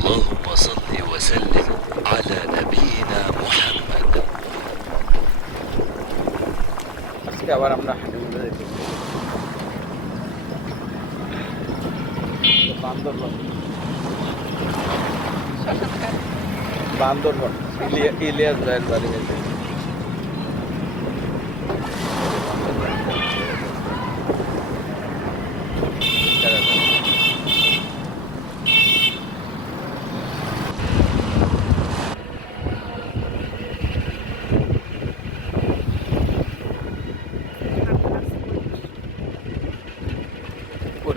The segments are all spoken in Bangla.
اللهم صل وسلم على نبينا محمد আজকে আবার আমরা হানিমুনে যেতেছি বান্দরবন বান্দরবন ইলিয়া- ইলিয়াস ভাইয়ের বাড়ি যেতে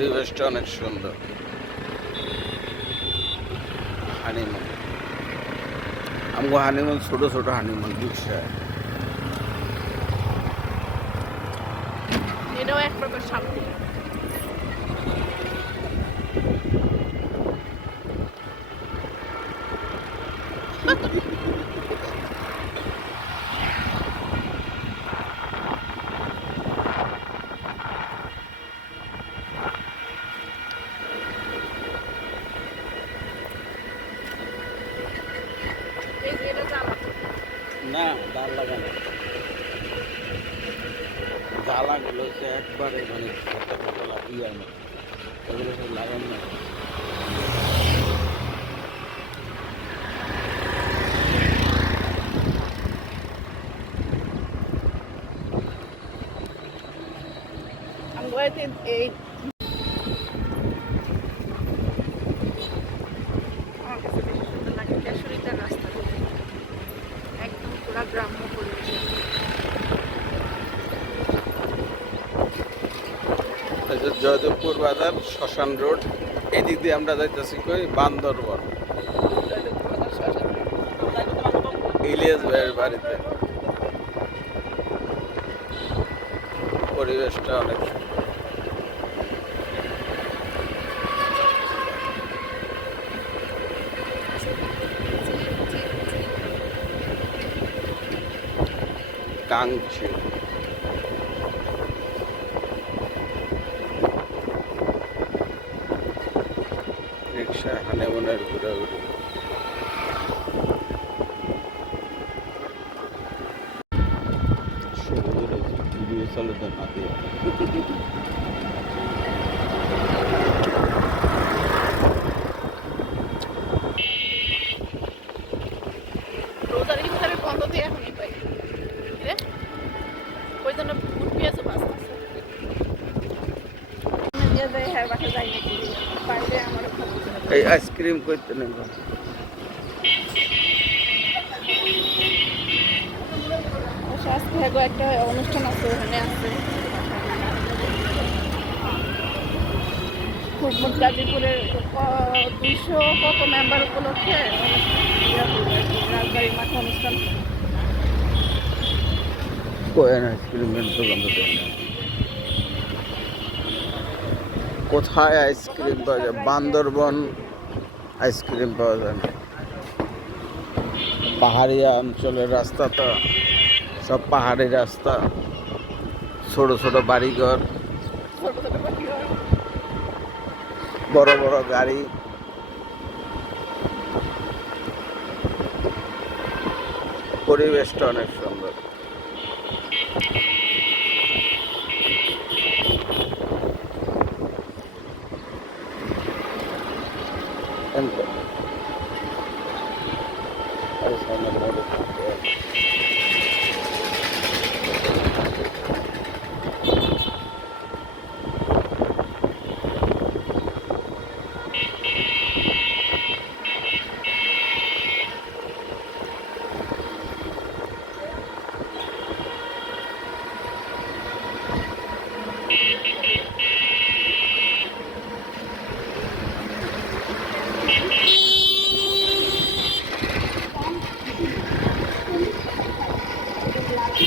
পরিবেশটা অনেক সুন্দর। হানিমুন আমগো হানিমুন ছোট ছোট হানিমুন রিক্সায় এটাও এক প্রকার শান্তি। না দাল লাগানো। জ্বালাগুলো হচ্ছে একবারে মানে ঘটা ঘটা লাগিয়ে সব লাগানো না। বলতে এই আমার কাছে বেশি সুন্দর লাগে কেশরীটার রাস্তা দিয়ে। একদম পুরা গ্রাম্য জয়দেবপুর বাজার, শ্মশান রোড। এদিক দিয়ে আমরা যাইতেছি কই? বান্দরবন। ইলিয়াস ভাইয়ের বাড়িতে। পরিবেশটা অনেক সুন্দর। কাংচি রিক্সা হানিমুনের ঘুরাঘুরি সমুদ্রে ভিডিও চলে না দিয়ে রোজার ইফতারের বন্ধ দিয়ে এখনই পাই। রে ওই জন্য ফুট পেঁয়াজও বাঁচতেছে দিয়ে যায় হ্যাঁ বাসা যাই বাইরে আমার এই আইসক্রিম করতে নেই আজকে একটা অনুষ্ঠান আছে ওখানে আছে। ফুটবল গাজীপুরের দুইশো কত মেম্বার উপলক্ষে রাজবাড়ির মাঠে অনুষ্ঠান। কোয়েন আইসক্রিমের দোকান তো না। কোথায় আইসক্রিম পাওয়া যায়? বান্দরবন আইসক্রিম পাওয়া যায় না। পাহাড়িয়া অঞ্চলের রাস্তা তো, সব পাহাড়ি রাস্তা। ছোট ছোট বাড়িঘর। বড় বড় গাড়ি। পরিবেশটা অনেক সুন্দর। お疲れ様でご。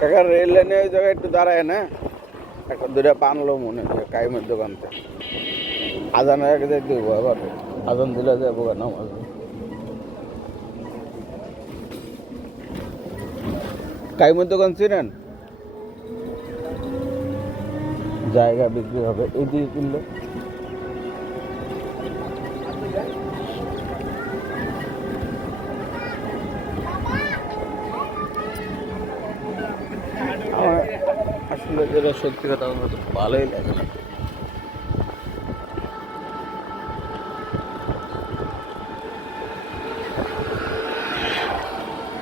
কাকা রেল লাইনে ওই জায়গায় একটু দাঁড়ায় না, একটা দুটা পানলো মনে হয়, কাইমের দোকানতে। আজানের আগে যাই দেবো আবার, আজান দিলে যাব নামাজ কাইমের দোকান চিনেন? জায়গা বিক্রি হবে, এই দিয়ে কিনলে? যেটা সত্যি কথা আমার তো ভালোই লাগে না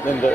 কিন্তু